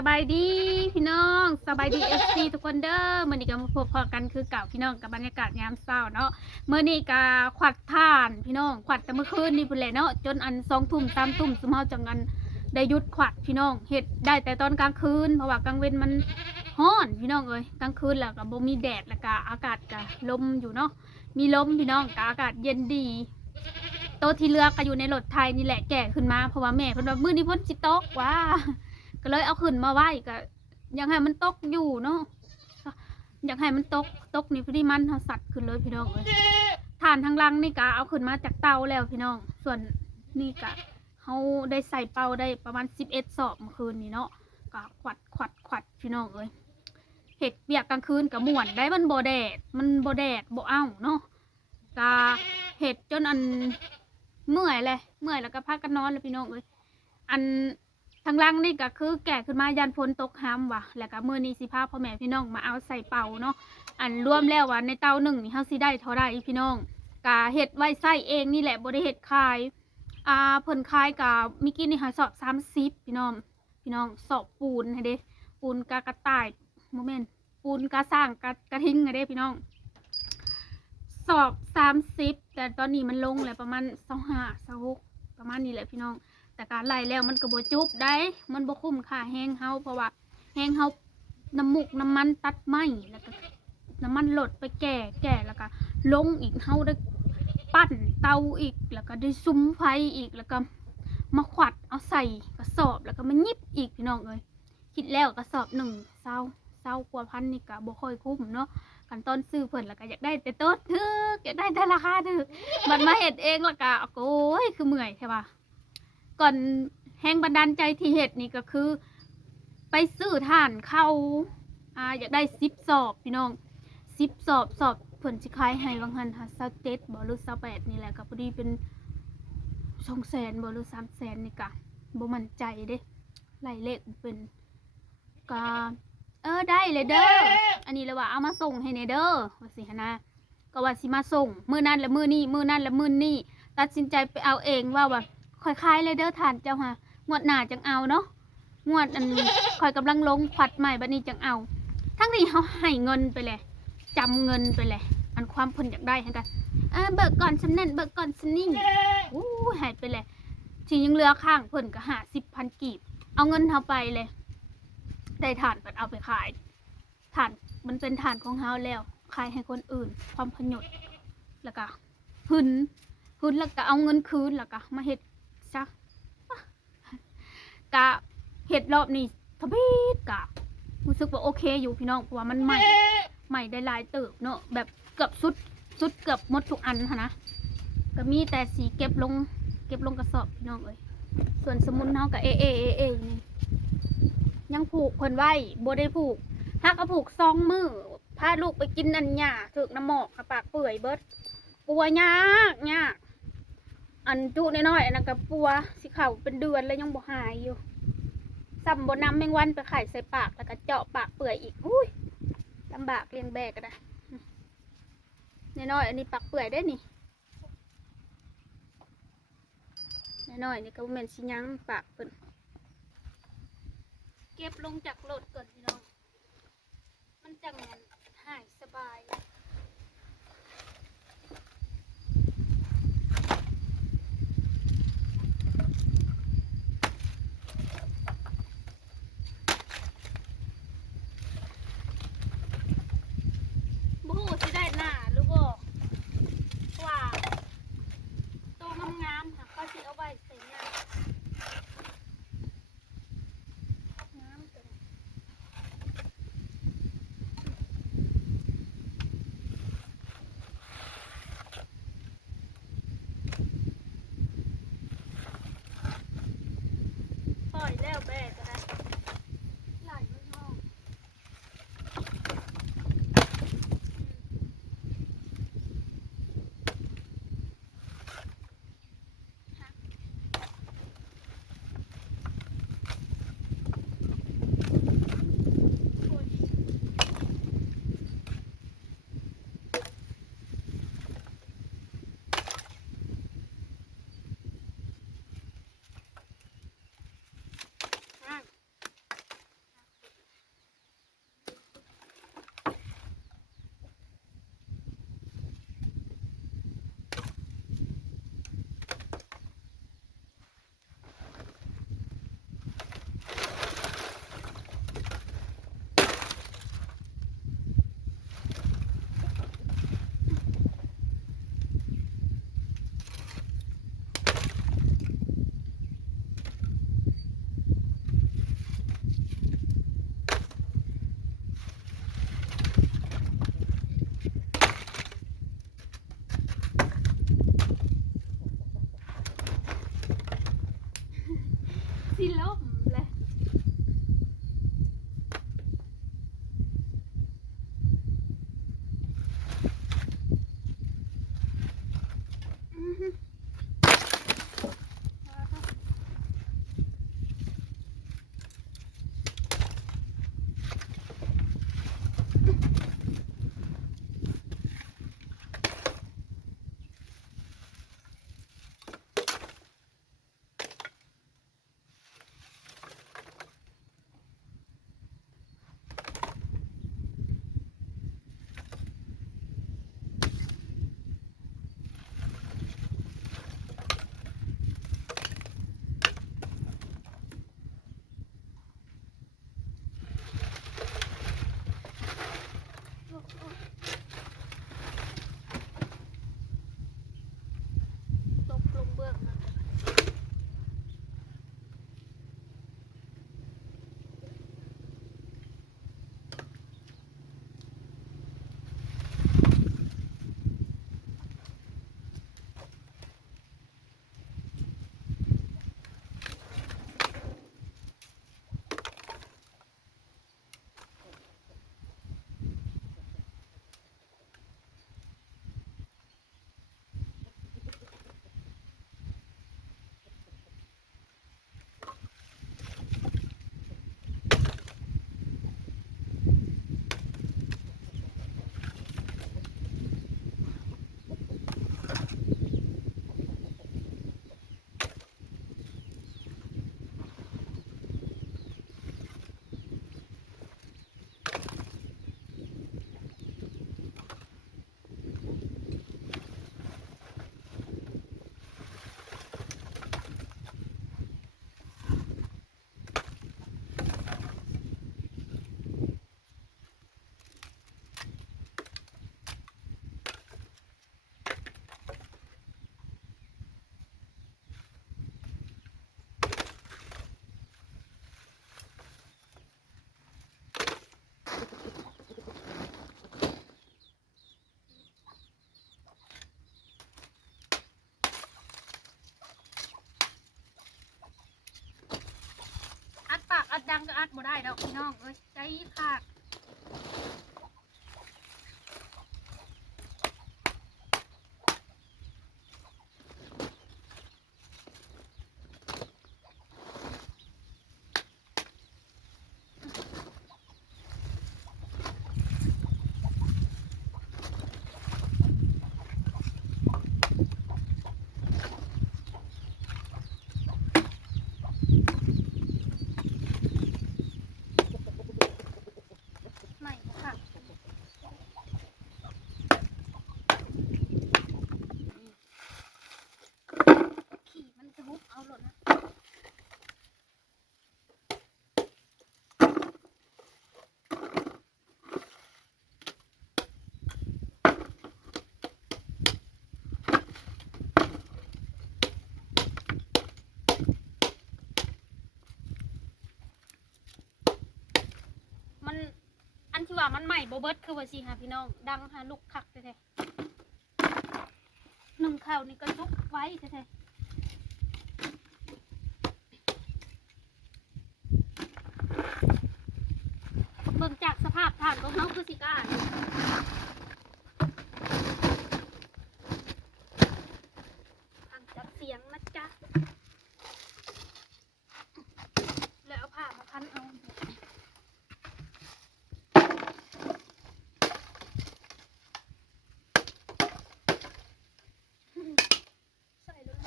สบายดีพี่น้องสบายดีเอฟซีทุกคนเด้อมื่อนี้ก็มาพบพอกันคือเก่าพี่น้องกับบรรยากาศยามเช้าเนาะเมื่อนี้ก็ขวัดท่านพี่น้องขวัดแต่เมื่อคืนนี่พุ่นแหละเนาะจนอันสองทุ่มสามทุ่มสมเฮาจังอันได้หยุดขวัดพี่น้องเฮ็ดได้แต่ตอนกลางคืนเพราะว่ากลางเว้นมันร้อนพี่น้องเอ้ยกลางคืนแล้วก็บ่มีแดดแล้วก็อากาศก็ลมอยู่เนาะมีลมพี่น้องก็อากาศเย็นดีโตะที่เลือกก็อยู่ในรถไทยนี่แหละแก่ขึ้นมาเพราะว่าแม่เพิ่นว่ามื้อนี้เพิ่นสิตกว่า ก็เลยเอาขึ้นมาไว้ก็อยากให้มันตกอยู่เนาะอยากให้มันตกตกนี่พอดีมันเฮาสัตว์ขึ้นเลยพี่น้องเอ้ยฐานทางลังนี่ก็เอาขึ้นมาจากเตาแล้วพี่น้อง ส่วนนี่ก็เฮาได้ใส่เป่าได้ประมาณ11สอบเมื่อคืนนี้เนาะก็ขวัดขวัดขวัดพี่น้องเอ้ยเห็ดเบียกกลางคืนกับม่วนได้มันบ่แดด มันบ่แดดบ่เอ้าเนาะก็เห็ดจนอันเมื่อยเลยเมื่อยแล้วก็พักกันนอนเลยพี่น้องเอ้ยอัน ทางล่างนี่ก็คือแก่ขึ้นมายันพ้นตกห้ามว่ะ แล้วก็มือนี้สิพาพ่อแม่พี่น้องมาเอาใส่เป่าเนาะ อันรวมแล้วว่าในเตาหนึ่งนี่เฮาสิได้เท่าใดพี่น้องกะเฮ็ดไว้ใส่เองนี่แหละบ่ได้เฮ็ดขาย อ่าเพิ่นขายกะมิกี้นี่หาสอบ30พี่น้อง พี่น้องสอบปูนให้เด้ปูนกะกระต่ายบ่แม่นปูนกะสร้างกะกระทิ้งให้เด้พี่น้อง สอบสามสิบแต่ตอนนี้มันลงแล้วประมาณสองห้าสองหกประมาณนี้แหละพี่น้อง แต่การไล่แล้วมันก็บ่จุบได้ มันบ่คุ้มค่าแห้งเฮาเพราะว่าแห้งเฮาน้ำมุกน้ำมันตัดไหมแล้วก็น้ำมันหลดไปแก่แก่แล้วก็ลงอีกเฮาได้ปั้นเตาอีกแล้วก็ได้ซุ้มไฟอีกแล้วก็มาขวัดเอาใส่กระสอบแล้วก็มายิบอีกพี่น้องเอ้ยคิดแล้วกระสอบหนึ่งเศร้าเศร้ากว่าพันนี่ก็บ่ค่อยคุ้มเนาะกันต้นซื้อเพิ่นแล้วก็อยากได้แต่ต้นถึกอยากได้แต่ราคาถึกมันมาเห็ดเองแล้วก็โอ้ยคือเมื่อยใช่ปะ ก่อนแห้งบันดาลใจที่เห็ดนี่ก็คือ ไปซื้อถ่านเข้าอ่าอยากได้ซิปสอบพี่น้องซิปสอบสอบเพิ่นสิขายให้บางหันหาซาเจ็ดบ่หรือซาแปดนี่แหละก็พอดีเป็นสองแสนบ่หรือสามแสนนี่กะบ่มั่นใจเด้ไล่เลขเป็นก็เออได้เลยเด้ออันนี้เลยว่าเอามาส่งให้เนเด้อว่าสิหนนะก็ว่าสิมาส่ง มือนั่นและมือนี่มือนั่นและมือนี่ตัดสินใจไปเอาเองว่าว่า อยคายเลยเด้อทานเจ้าค่ะงวดหน้าจังเอาเนาะงวดอันค่อยกำลังลงขวัดใหม่บัดนี้จังเอา ทั้งนี้เขาให้เงินไปเลยจำเงินไปเลยอันความเพิ่นอยากได้ให้กันเออเบิกก่อนฉันนั่นเบิกก่อนฉันนี่อู้ใหายไปเลยที่ยังเหลือข้างเพิ่นก็หาสิบพันกีบ เอาเงินเขาไปเลย ได้ฐานก็เอาไปขายฐานมันเป็นฐานของเฮาแล้วขายให้คนอื่น ความพยศแล้วก็หึนหึนแล้วก็เอาเงินคืนแล้วก็มาเฮ็ด ซะกะเฮ็ดรอบนี้ทบีดกะรู้สึกว่าโอเคอยู่พี่น้องเพราะว่ามันใหม่ใหม่ได้หลายเติบเนอะแบบเกือบสุดสุดเกือบหมดทุกอันค่ะนะก็มีแต่สีเก็บลง เก็บลงกระสอบพี่น้องเอ้ยส่วนสมุนเฮากับเอเอเอเอนี่ยังผูกเพิ่นไว้บ่ได้ผูกถ้าก็ผูกซองมือพาลูกไปกินนันหญ้าถึกน้ำหมอกค่ะปากเปื่อยเบิดปัวยากยาก อันจุน้อยๆอันนั้นก็ปัวสิเข่าเป็นเดือนแล้วยังบ่หายอยู่ซ้ำบ่นำแมงวันไปไข่ใส่ปากแล้วก็เจาะปากเปื่อยอีกอุ้ยลำบากเลี้ยงแบกก็ได้น้อยๆอันนี้ปากเปื่อยได้นี่น้อยๆนี่ก็บ่แม่นสิยังปากเพิ่นเก็บลงจากรถก่อนพี่น้อง มันจังหายสบาย บูฮูสิได้หน้าหรือบ่ว่าโตงามๆค่ะก็สิเอาไว้ใส่หน้างามจัง ป ดังก็อัดบ่ได้ดอกพี่น้องเอ้ยใจขาดใหม่บ่ค่ะขี่มันจะฮุบเอาหล่นนะ มันอันที่ว่า มันใหม่โบเบิร์ตคือว่าสิค่ะพี่น้อง ดังค่ะลูกคักแท้ๆหนึ่งข้าวนี่ก็ซุกไว้แท้ๆเบิ่งจากสภาพฐานของเขาคือสิกาอยู่ทางจากเสียงนะจ๊ะ แล้วเอาผ้ามาพันเอา ใส่เลย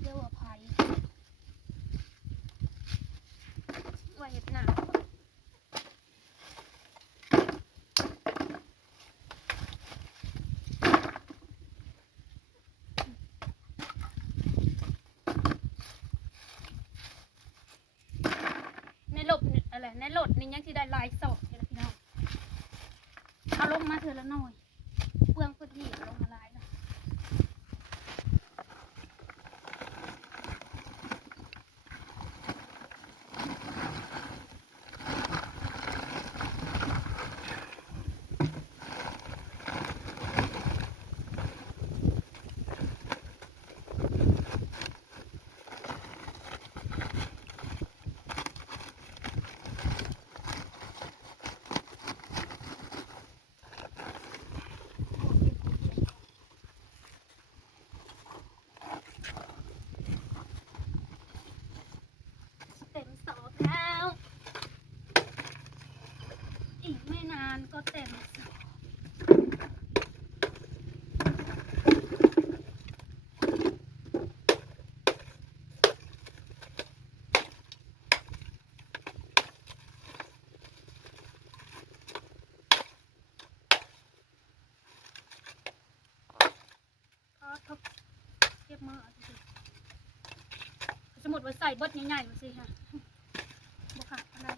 เดี๋ยวอภัย ว่าเห็ดหนาในหลบอะไรในหลดนี่ยังที่ได้ลายสดเลยพี่น้องเอาลงมาเถอะละหน่อย เปลืองพื้นที่ลงมาหลายนะเต็มสอบแล้ว อีกไม่นานก็เต็มสอบพอทบเก็บมือเอาสิ สมมติว่าใส่ เบดง่ายๆมาสิค่ะบขาดอะไร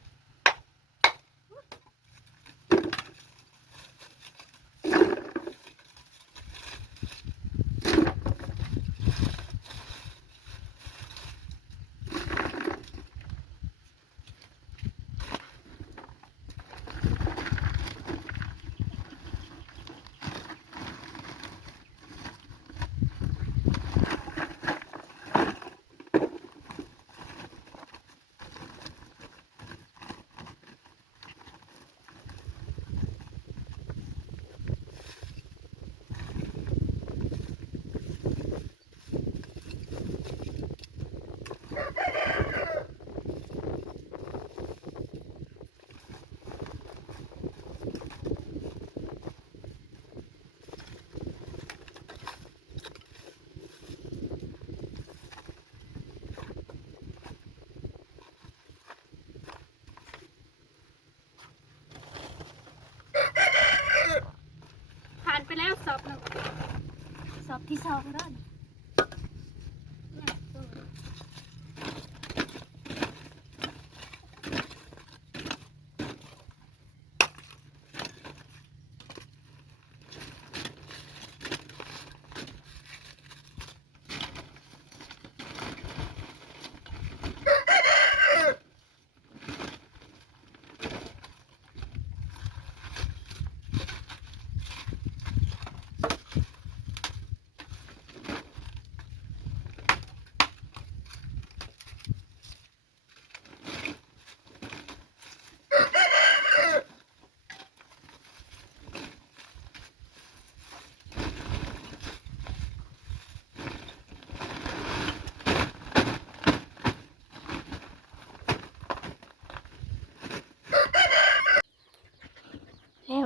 ผ่านไปแล้วสอบหนึ่ง สอ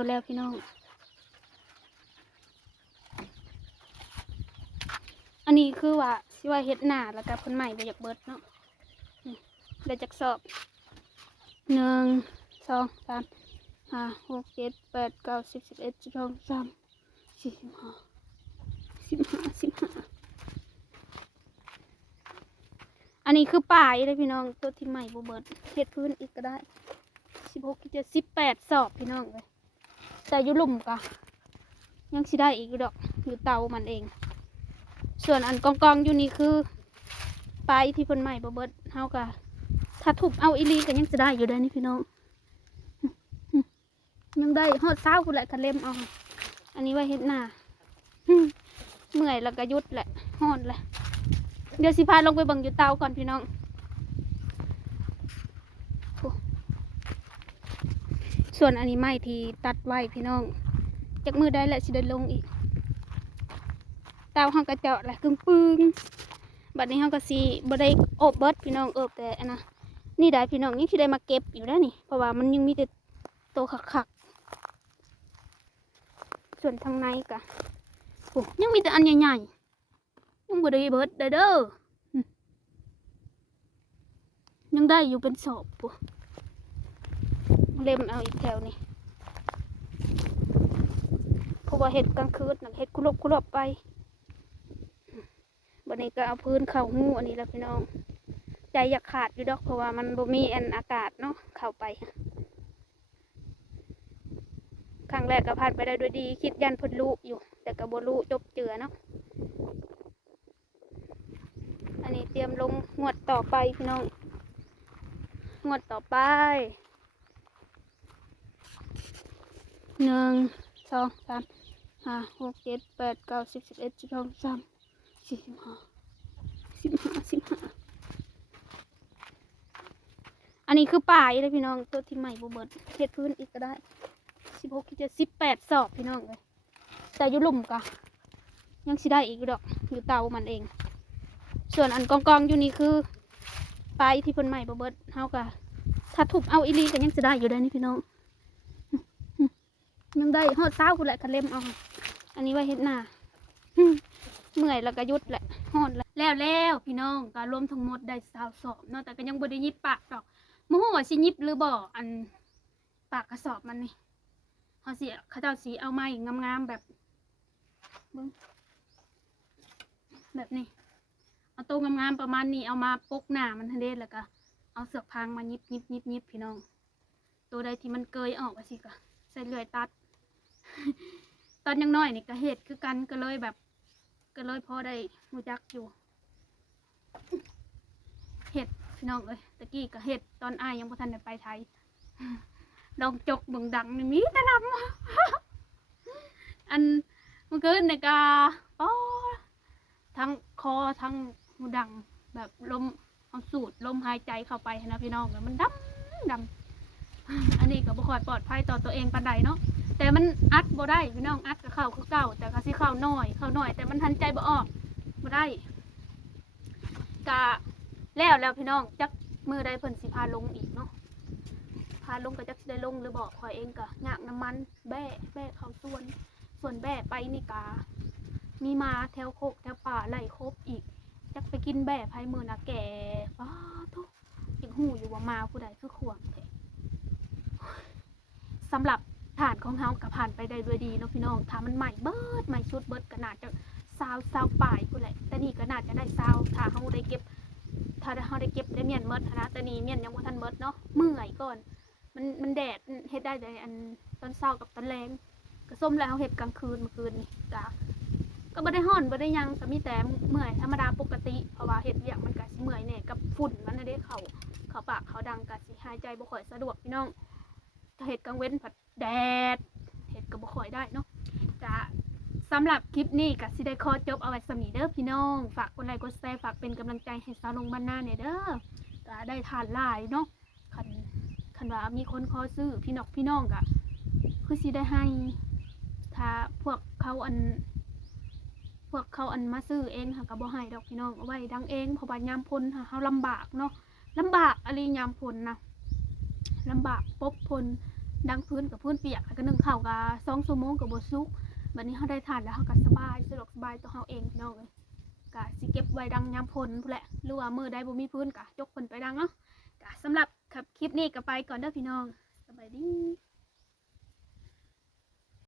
แล้วพี่น้อง อันนี้คือว่าสิว่าเฮ็ดหน้าแล้วก็เพิ่นใหม่บ่อยากเบิดเนาะนี่ได้จักสอบหนึ่งสองสามห้าหกเจ็ดแปดเก้าสิบสิบเอ็ดสิบสองสิบสามสี่สิบห้าสิบห้าสิบห้าอันนี้คือป่ายเลยพี่น้องตัวที่ใหม่บ่เบิร์ดเฮ็ดพื้นอีกก็ได้สิบหกสิบเจ็ดสิบแปดสอบพี่น้องเลย แต่ยู่หลุมกะยังสิได้อีกดอกอยู่เตามันเอง ส่วนอันกองกองๆอยู่นี่คือปลายที่เพิ่นใหม่บ่เบิดเฮากะถ้าทุบเอาอีลีก็ยังจะได้อยู่เด้นี่พี่น้องยังได้ฮอดเช้ากูแหละกะเล่มเอาอันนี้ไว้เฮ็ดหน้าเมื่อยแล้วก็ยุดแหละฮอดแหละเดี๋ยวสิพาลงไปบิ่งอยู่เตาก่อนพี่น้องโอ้ ส่วนอันนี้ไม้ที่ตัดไว้พี่น้องจากมือได้แหละสิได้ลงอีกเตาเฮาก็เจาะแหละกึ่งปึงบัดนี้เฮาก็สิบ่ได้อบเบิดพี่น้องอบแต่อันนะนี่ได้พี่น้องยังสิได้มาเก็บอยู่แล้วนี่ เพราะว่ามันยังมีแต่โตคักๆส่วนทางในก็โอ้ยังมีแต่อันใหญ่ๆยังบ่ได้เบิดได้เด้อยังได้อยู่เป็นศพปุ๊ เล่มเอาอีกแถวนี่เพราะว่าเห็ดกลางคืนนะเห็ดคุรบคุรบไปวันนี้ก็เอาพื้นเข่าหูอันนี้แล้วพี่น้อง ใจอยากขาดอยู่ดอกเพราะว่ามันบ่มีแอนอากาศเนาะเข้าไปครั้งแรกก็ผ่านไปได้ด้วยดี คิดยันพิ่นรู้อยู่ แต่ก็บ่รู้จบเจือเนาะอันนี้เตรียมลงงวดต่อไปพี่น้องงวดต่อไป หนึ่งสองสามห้าหกเจ็ดแปดเก้าสิบสิบเอ็ดสิบสองสิบสามสี่สิบห้าสิบห้าสิบห้าอันนี้คือป่ายเลยพี่น้องตัวที่ใหม่บูเบิร์ดเฮ็ดพื้นอีกก็ได้สิบหกที่จสิบแปดสอบพี่น้องเลยแต่ยู่หลุมกะยังสิได้อีกดอกอยู่เตามันเอง ส่วนอันกองกองอยู่นี่คือปลายที่เพิ่นใหม่บูเบิร์ดเฮากะถ้าทุบเอาอีลีก็ยังจะได้อยู่ได้นี่พี่น้อง ยังได้ฮอดเช้ากูนแหละกระเล่มเอาอันนี้ไว้เฮ็ดหน้าเมื่อยแล้วก็ยุดแหละฮอนแล้วแล้วแล้วพี่น้องก็รวมทั้งหมดได้สาวสอบเนาะแต่ก็ยังบ่ได้ยิบปากดอกบ่ฮู้ว่าสิยิบหรือบ่อันปากกระสอบมันนี่เฮาสิเขาเจ้าสิเอาไม้งามๆแบบเบิ่งแบบนี้เอาตัวงามๆประมาณนี้เอามาปกหน้ามันให้เด้แล้วก็เอาเสือกพางมายิบยิบยิบยิบพี่น้อง ตัวใดที่มันเกยออกว่าสิก็ใส่เลื่อยตัด ตอนยังน้อยนี่ก็เฮ็ดคือกันก็เลยแบบ ก็เลยพอได้มูจักอยู่เห็ดพี่น้องเอ้ยตะกี้ก็เห็ดตอนอายยังบ่ทันได้ไปไทยลองจกเบิ่งดังนี่มีแต่ดำอันเมื่อคืนนี่ก็ป้อทั้งคอทั้งหูดังแบบลมเอาสูดลมหายใจเข้าไปนะพี่น้องแล้วมันดำดำอันนี้ก็บ่ค่อยปลอดภัยต่อตัวเองปานใดเนาะ แต่มันอัดบ่ได้พี่น้องอัดกับข้าวคือเก่าแต่ก็สิข้าวน้อยข้าวน้อย แต่มันทันใจบ่ออกบ่ได้กะแล้วแล้วพี่น้องจักมือใดเพิ่นสิพาลงอีกเนาะพาลงก็จักสิได้ลงหรือบ่ข่อยเองก็ยากน้ำมันแบ้แบ้เข้าส่วน ส่วนแบ้ไปนี่กามีมาแถวโคกแถวป่าไล่ครบอีกจักไปกินแบ้ไผมือนะแก่ป้าทุกยังหูอยู่ว่ามาผู้ใดคือขวางแท้สำหรับ ผ่านของเฮากับผ่านไปได้ด้วยดีเนาะพี่น้องถ้ามันใหม่เบิดใหม่ชุดเบิดก็น่าจะซาวซาวปลายกูแหละแต่นี่ก็น่าจะได้ซาวถ้าเฮาได้เก็บ ถ้าเฮาได้เก็บได้เมียนเมิดนะแต่นี่เมียนยังบ่ทันเมิดเนาะเมื่อยก่อน มันมันแดดเฮ็ดได้แต่อันตอนเช้ากับตอนแลงก็ส้มแล้วเฮ็ดกลางคืนเมื่อคืนนี่ก็ก็บ่ได้ฮ้อนบ่ได้ยังก็มีแต่เมื่อยธรรมดาปกติเพราะว่าเฮ็ดเวียกมันก็สิเมื่อยแน่กับฝุ่นมันน่ะเด้เข้าเข้าปากเข้าดังก็สิหายใจบ่ค่อยสะดวกพี่น้อง ถ้าเห็ดกลางเว้นผัดแดดเห็ดก็บ่ค่อยได้เนาะจะสำหรับคลิปนี้ก็สิได้ขอจบเอาไว้สำนีเด้อพี่น้อง ฝากกดไลค์กดแชร์ฝากเป็นกำลังใจให้สาวลงบ้านหน้าเนี่ยเด้อก็ได้ทานหลายเนาะคันคันว่ามีคนขอซื้อพี่นอกพี่น้องก็คือสิได้ให้ ถ้าพวกเขาอัน พวกเขาอันมาซื้อเองค่ะก็บ่ให้ดอกพี่น้องเอาไว้ดังเองเพราะว่ายามพลค่ะเฮาลำบากเนาะลำบากอะไรยามพลนะลำบากปบพล ดังพื้นกับพื้นเปียกแล้วก็นึ่งข้าวกับสองชั่วโมงกับบดซุกบัดนี้เขาได้ทานแล้วเขาก็สบายสะดวกสบายตัวเขาเองน้องเลยกะสิเก็บไว้ดังยามพ้นแหละหรือว่ามือใดบ่มีพื้นกะยกเพิ่นไปดังเนาะกะสำหรับคลิปนี้ก็ไปก่อนเด้อพี่น้องสบายดี